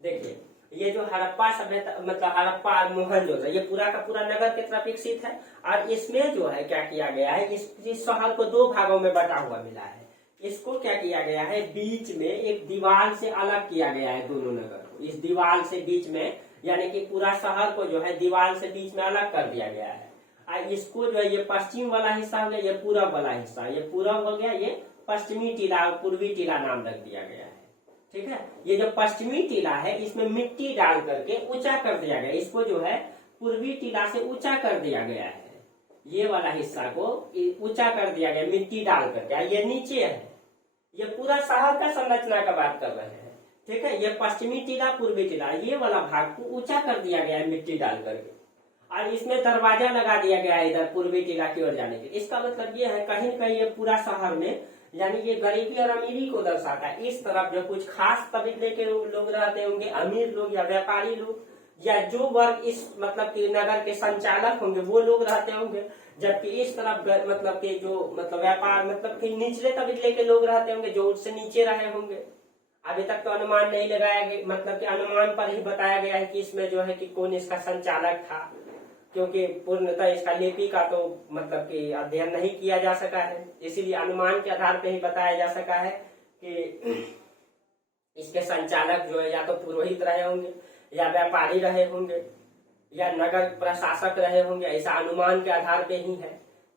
देखिए ये जो हड़प्पा सभ्यता, मतलब हड़प्पा और मोहनजोदड़ो, ये पूरा का पूरा नगर की तरफ विकसित है। और इसमें जो है क्या किया गया है, इस शहर को 2 भागों में बटा हुआ मिला है। इसको क्या किया गया है, बीच में एक दीवार से अलग किया गया है दोनों नगर को। इस दीवार से बीच में, यानी कि पूरा शहर को जो है दीवार से बीच में अलग कर दिया गया है। और इसको जो है ये पश्चिम वाला हिस्सा हो गया, ये पूरब वाला हिस्सा, ये पूरब हो गया, ये पश्चिमी टीला और पूर्वी टीला नाम रख दिया गया है। ठीक है, ये जो पश्चिमी टीला है इसमें मिट्टी डाल करके ऊंचा कर दिया गया। इसको जो है पूर्वी टीला से ऊंचा कर दिया गया है। ये वाला हिस्सा को ऊंचा कर दिया गया मिट्टी डाल करके। ये नीचे है, ये पूरा शहर का संरचना का बात कर रहे हैं। ठीक है, ये पश्चिमी टीला, पूर्वी टीला, ये वाला भाग को ऊंचा कर दिया गया है मिट्टी डाल करके। और इसमें दरवाजा लगा दिया गया है इधर पूर्वी टीला की ओर जाने के। इसका मतलब ये है कहीं न कहीं ये पूरा शहर में, यानी ये गरीबी और अमीरी को दर्शाता है। इस तरफ जो कुछ खास तबके के लोग रहते होंगे, अमीर लोग या व्यापारी लोग, या जो वर्ग इस मतलब कि नगर के संचालक होंगे वो लोग रहते होंगे। जबकि इस तरफ मतलब के जो मतलब व्यापार, मतलब कि निचले तबके के लोग रहते होंगे जो उससे नीचे रहे होंगे। अभी तक तो अनुमान नहीं लगाया गया, मतलब कि अनुमान पर ही बताया गया है कि इसमें जो है कि कौन इसका संचालक था, क्योंकि पूर्णतः इसका लिपि का तो मतलब कि अध्ययन नहीं किया जा सका है। इसीलिए अनुमान के आधार पर ही बताया जा सका है कि इसके संचालक जो है या तो पुरोहित रहे होंगे, या व्यापारी रहे होंगे, या नगर प्रशासक रहे होंगे। ऐसा अनुमान के आधार पे ही है।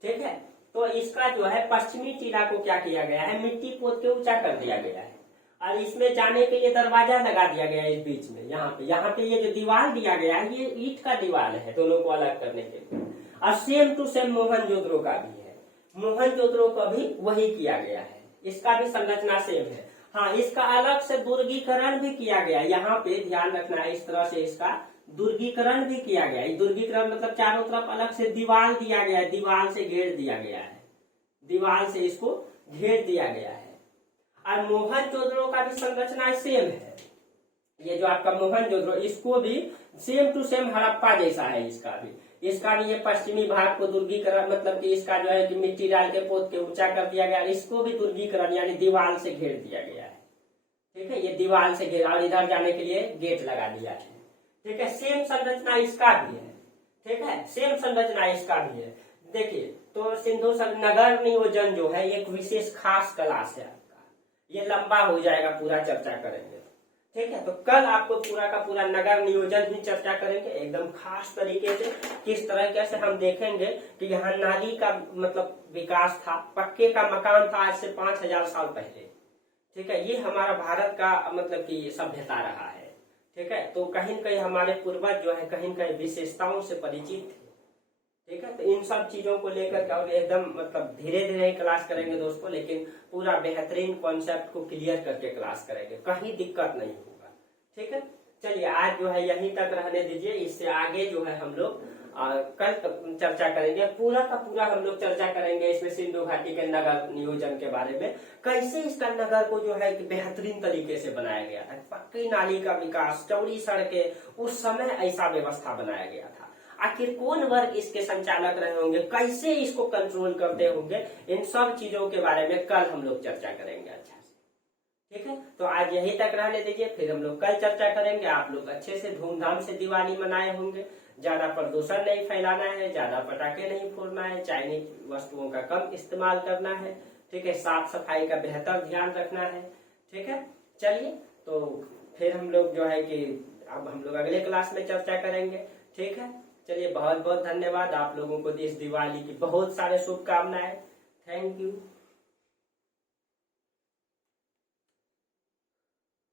ठीक है, तो इसका जो है पश्चिमी टीला को क्या किया गया है, मिट्टी पोत के ऊंचा कर दिया गया है। और इसमें जाने के लिए दरवाजा लगा दिया गया है इस बीच में। यहाँ पे ये जो दीवार दिया गया है ये ईंट का दीवार है, दोनों को अलग करने के लिए। और सेम टू सेम मोहनजोदड़ो का भी है, मोहनजोदड़ो का भी वही किया गया है। इसका भी संरचना सेम है। हाँ, इसका अलग से दुर्गीकरण भी किया गया है। यहाँ पे ध्यान रखना है, इस तरह से इसका दुर्गीकरण भी किया गया है। दुर्गीकरण मतलब चारों तरफ अलग से दीवार दिया गया है, दीवार से घेर दिया गया है, दीवार से इसको घेर दिया गया है। और मोहनजोदड़ो का भी संरचना सेम है। ये जो आपका मोहनजोदड़ो, इसको भी सेम टू सेम हड़प्पा जैसा है। इसका भी ये पश्चिमी भाग को दुर्गीकरण, मतलब कि इसका जो है कि मिट्टी डाल के पोत के ऊंचा कर दिया गया। इसको भी दुर्गीकरण यानी दीवार से घेर दिया गया है। ठीक है, ये दीवार से घेरा और इधर जाने के लिए गेट लगा दिया है। ठीक है, सेम संरचना इसका भी है। ठीक है, सेम संरचना इसका भी है। देखिए तो सिंधु नगर नियोजन जो है एक विशेष खास क्लास है आपका, ये लंबा हो जाएगा, पूरा चर्चा करेंगे। ठीक है, तो कल आपको पूरा का पूरा नगर नियोजन भी चर्चा करेंगे एकदम खास तरीके से। किस तरह से हम देखेंगे कि यहाँ नाली का मतलब विकास था, पक्के का मकान था आज से 5000 साल पहले। ठीक है, ये हमारा भारत का मतलब कि सभ्यता रहा है। ठीक है, तो कहीं न कहीं हमारे पूर्वज जो है कहीं न कहीं विशेषताओं से परिचित थे। ठीक है, तो इन सब चीजों को लेकर के और एकदम मतलब धीरे धीरे क्लास करेंगे दोस्तों, लेकिन पूरा बेहतरीन कॉन्सेप्ट को क्लियर करके क्लास करेंगे, कहीं दिक्कत नहीं होगा। ठीक है, चलिए आज जो है यहीं तक रहने दीजिए, इससे आगे जो है हम लोग कल चर्चा करेंगे, पूरा का पूरा हम लोग चर्चा करेंगे इसमें सिंधु घाटी के नगर नियोजन के बारे में, कैसे इसका नगर को जो है कि बेहतरीन तरीके से बनाया गया था, पक्की नाली का विकास, चौड़ी सड़कें, उस समय ऐसा व्यवस्था बनाया गया था। आखिर कौन वर्ग इसके संचालक रहे होंगे, कैसे इसको कंट्रोल करते होंगे, इन सब चीजों के बारे में कल हम लोग चर्चा करेंगे अच्छा से। ठीक है, तो आज यहीं तक रहने दीजिए, फिर हम लोग कल चर्चा करेंगे। आप लोग अच्छे से धूमधाम से दिवाली मनाए होंगे, ज्यादा प्रदूषण नहीं फैलाना है, ज्यादा पटाखे नहीं फोड़ना है, चाइनीज वस्तुओं का कम इस्तेमाल करना है। ठीक है, साफ सफाई का बेहतर ध्यान रखना है। ठीक है, चलिए तो फिर हम लोग जो है कि अब हम लोग अगले क्लास में चर्चा करेंगे। ठीक है, चलिए बहुत बहुत धन्यवाद आप लोगों को इस दिवाली की बहुत सारे शुभकामनाएं। Thank you.